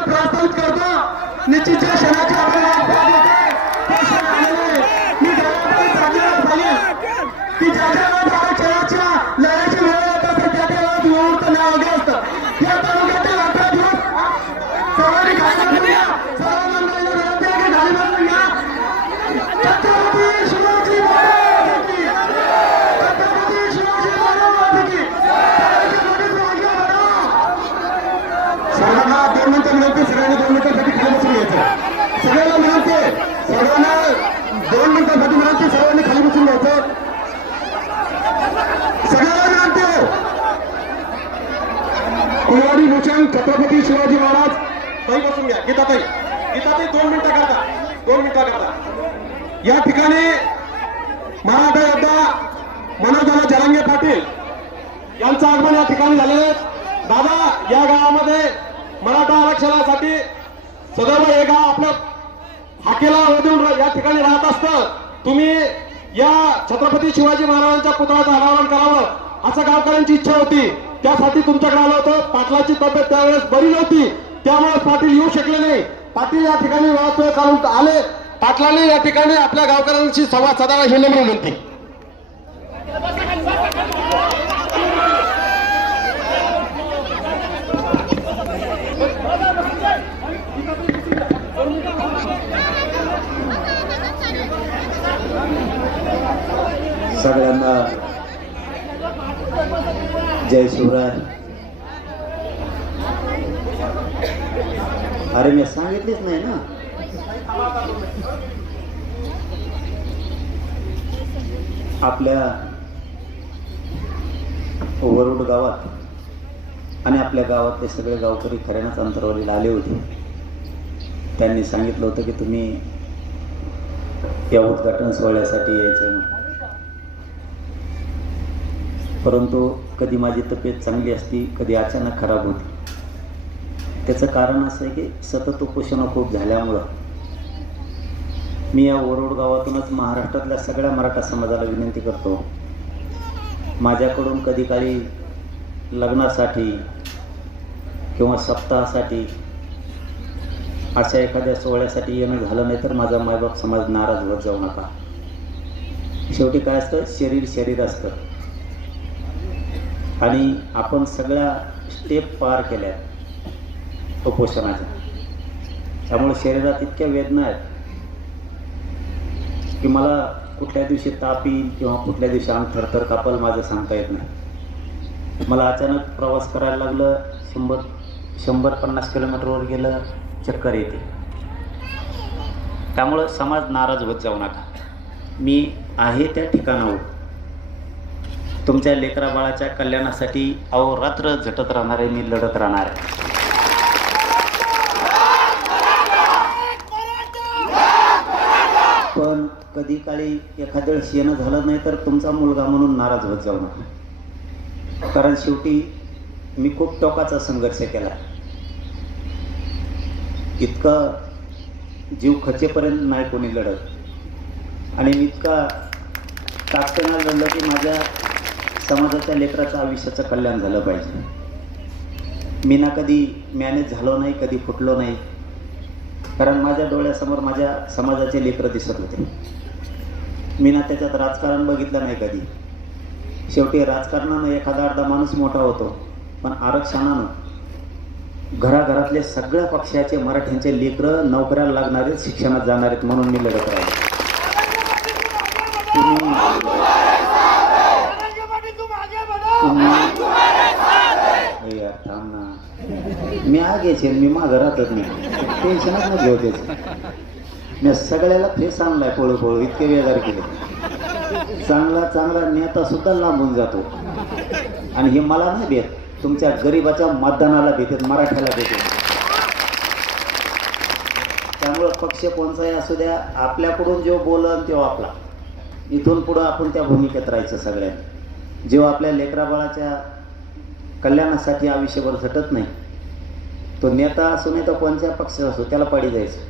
दोन मिनिटं प्रस्तावित करतो. निश्चितच्या कुलवाडी भूषण छत्रपती शिवाजी महाराज. ताई बसून घ्या. गीताताई गीताताई दोन मिनिटं करता. दोन मिनिटं करता. या ठिकाणी मराठा योद्धा मनोजदादा जरांगे पाटील यांचं आगमन या ठिकाणी झालेलं आहे दादा या गावामध्ये मराठा आरक्षणासाठी सदैव हे गाव आपल्या हाकेला ओढून या ठिकाणी राहत असतं. तुम्ही या छत्रपती शिवाजी महाराजांच्या पुतळ्याचं अनावरण करावं असं गावकऱ्यांची इच्छा होती. त्यासाठी तुमच्याकडे आलं होतं. पाटलाची तब्येत त्यावेळेस बरी नव्हती. त्यामुळे पाटील येऊ शकले नाही. पाटील या ठिकाणी वेळात काढून आले. पाटलाने या ठिकाणी आपल्या गावकऱ्यांशी संवाद साधावा हे नम्र विनंती. सगळ्यांना जय शिवराय. अरे मी सांगितलीच नाही ना. आपल्या वरुड गावात आणि आपल्या गावातले सगळे गावकरी खऱ्यानंच अंतरवलीला आले होते. त्यांनी सांगितलं होतं की तुम्ही या उद्घाटन सोहळ्यासाठी यायचं परंतु कधी माझी तब्येत चांगली असती कधी अचानक खराब होती. त्याचं कारण असं आहे की सतत उपोषण खूप झाल्यामुळं मी या ओरोड गावातूनच महाराष्ट्रातल्या सगळ्या मराठा समाजाला विनंती करतो. माझ्याकडून कधी काळी लग्नासाठी किंवा सप्ताहासाठी अशा एखाद्या सोहळ्यासाठी येणं झालं नाही तर माझा मायबाप समाज नाराज होत जाऊ नका. शेवटी काय असतं? शरीर शरीर असतं. आणि आपण सगळ्या स्टेप पार केल्या उपोषणाच्या. त्यामुळे शरीरात इतक्या वेदना आहेत की मला कुठल्या दिवशी ताप येईल किंवा कुठल्या दिवशी अंग थरथर कापल माझं सांगता येत नाही. मला अचानक प्रवास करायला लागलं शंभर शंभर पन्नास किलोमीटरवर गेलं चक्कर येते. त्यामुळं समाज नाराज होत जाऊ नका. मी आहे त्या ठिकाणावर तुमच्या लेकरा बाळाच्या कल्याणासाठी अहोरात्र झटत राहणार आहे मी लढत राहणार आहे. पण कधी काळी एखाद्या वेळेस येणं झालं नाही तर तुमचा मुलगा म्हणून नाराज होत जाऊ नका. कारण शेवटी मी खूप टोकाचा संघर्ष केला. इतका जीव खचेपर्यंत नाही कोणी लढत. आणि इतका ताकदीनं लढलं की माझ्या समाजाच्या लेकराचं आयुष्याचं कल्याण झालं पाहिजे. मी ना कधी मॅनेज झालो नाही कधी फुटलो नाही. कारण माझ्या डोळ्यासमोर माझ्या समाजाचे लेकरं दिसत होते. मी ना त्याच्यात राजकारण बघितलं नाही कधी. शेवटी राजकारणानं एखादा अर्धा माणूस मोठा होतो पण आरक्षणानं घराघरातले सगळ्या पक्षाचे मराठ्यांचे लेकरं नोकऱ्याला लागणारे शिक्षणात जाणार आहेत म्हणून मी लढत राहिले. तुम्ही यार, थांब ना मी आगे छे मी मागं राहतच नाही. टेन्शनच नाही घेऊ त्याचं. मी सगळ्याला फेस आणलाय पळू पळू इतके वेगार केले. चांगला चांगला नेता सुद्धा लांबून जातो. आणि हे मला नाही भेट तुमच्या गरिबाच्या मतदानाला भेटत मराठ्याला भेटेल. त्यामुळं पक्ष कोणचाही असू द्या आपल्याकडून जो बोलन तो आपला. इथून पुढं आपण त्या भूमिकेत राहायचं सगळ्यांनी. जेव्हा आपल्या लेकराबाळाच्या कल्याणासाठी आयुष्यभर झटत नाही तो नेता असो नाही तर कोणत्या पक्षाचा असो त्याला पाडी जायचं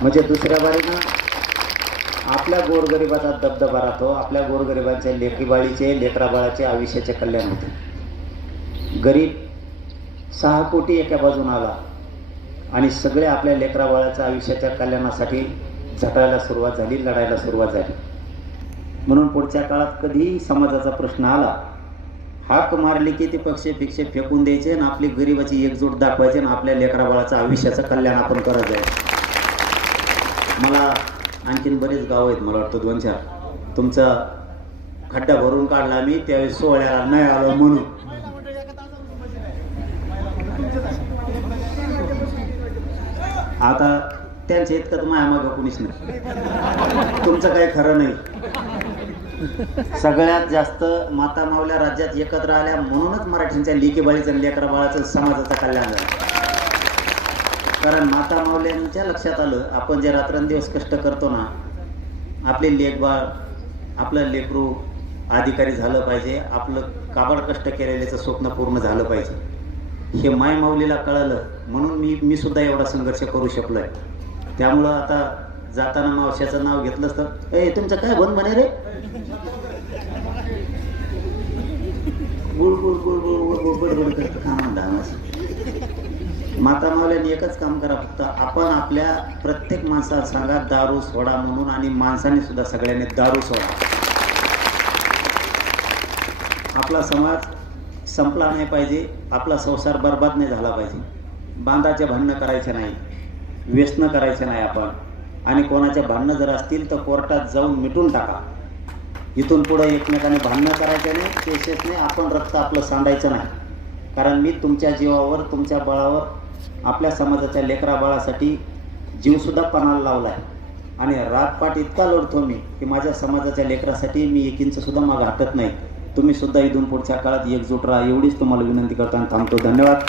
म्हणजे दुसऱ्या बारीनं आपल्या गोरगरिबाचा दबदबा राहतो आपल्या गोरगरिबांच्या लेकीबाळीचे लेकराबाळाचे आयुष्याचे कल्याण होते. गरीब सहा कोटी एका बाजून आला आणि सगळे आपल्या लेकराबाळाच्या आयुष्याच्या कल्याणासाठी झटायला सुरुवात झाली लढायला सुरुवात झाली. म्हणून पुढच्या काळात कधीही समाजाचा प्रश्न आला हाक मारले की ते पक्षे पिक्षे फेकून द्यायचे आणि आपली गरिबाची एकजूट दाखवायची आणि आपल्या लेकरा बाळाचं आयुष्याचं कल्याण आपण करत जायचं मला आणखीन बरेच गाव आहेत मला वाटतं दोन चार. तुमचा खड्डा भरून काढला मी त्यावेळी सोहळ्याला नाही आलो म्हणून. आता त्यांच्या इतकं तर माझ्या मागं कोणीच नाही. तुमचं काही खरं नाही. सगळ्यात जास्त माता मावल्या राज्यात एकत्र आल्या म्हणूनच मराठींच्या लेकीबाळीचं लेकरा बाळाचं समाजाचं कल्याण झालं. कारण माता मावल्यांच्या लक्षात आलं आपण जे रात्रंदिवस कष्ट करतो ना आपले लेखबाळ आपलं लेकरू अधिकारी झालं पाहिजे आपलं काबड कष्ट केलेल्याचं स्वप्न पूर्ण झालं पाहिजे. हे माय माऊलीला कळलं म्हणून मी मी सुद्धा एवढा संघर्ष करू शकलो आहे त्यामुळं आता जाताना मावश्याचं नाव घेतलंच तर ए तुमचं काय बन म्हणे रे गुळ गुळ गुळ गुळ गुळ गुळ गुळ गुळ करत काम माता मावल्याने एकच काम करा फक्त आपण आपल्या प्रत्येक माणसाला सांगा दारू सोडा म्हणून आणि माणसाने सुद्धा सगळ्यांनी दारू सोडा आपला समाज संपला नाही पाहिजे आपला संसार बर्बाद नाही झाला पाहिजे बांधाचे भांडणं करायचे नाही व्यसनं करायचे नाही आपण आणि कोणाच्या भांडणं जर असतील तर कोर्टात जाऊन मिटून टाका. इथून पुढं एकमेकाने भांडणं करायचे नाही केसेस नाही आपण रक्त आपलं सांडायचं नाही. कारण मी तुमच्या जीवावर तुमच्या बळावर आपल्या समाजाच्या लेकरा बाळासाठी जीवसुद्धा पणाला लावला आहे आणि रातपाट इतका लढतो मी की माझ्या समाजाच्या लेकरासाठी मी एक इंचसुद्धा मागं हटत नाही. तुम्हीसुद्धा इथून पुढच्या काळात एकजूट राहा एवढीच तुम्हाला विनंती करताना थांबतो. धन्यवाद.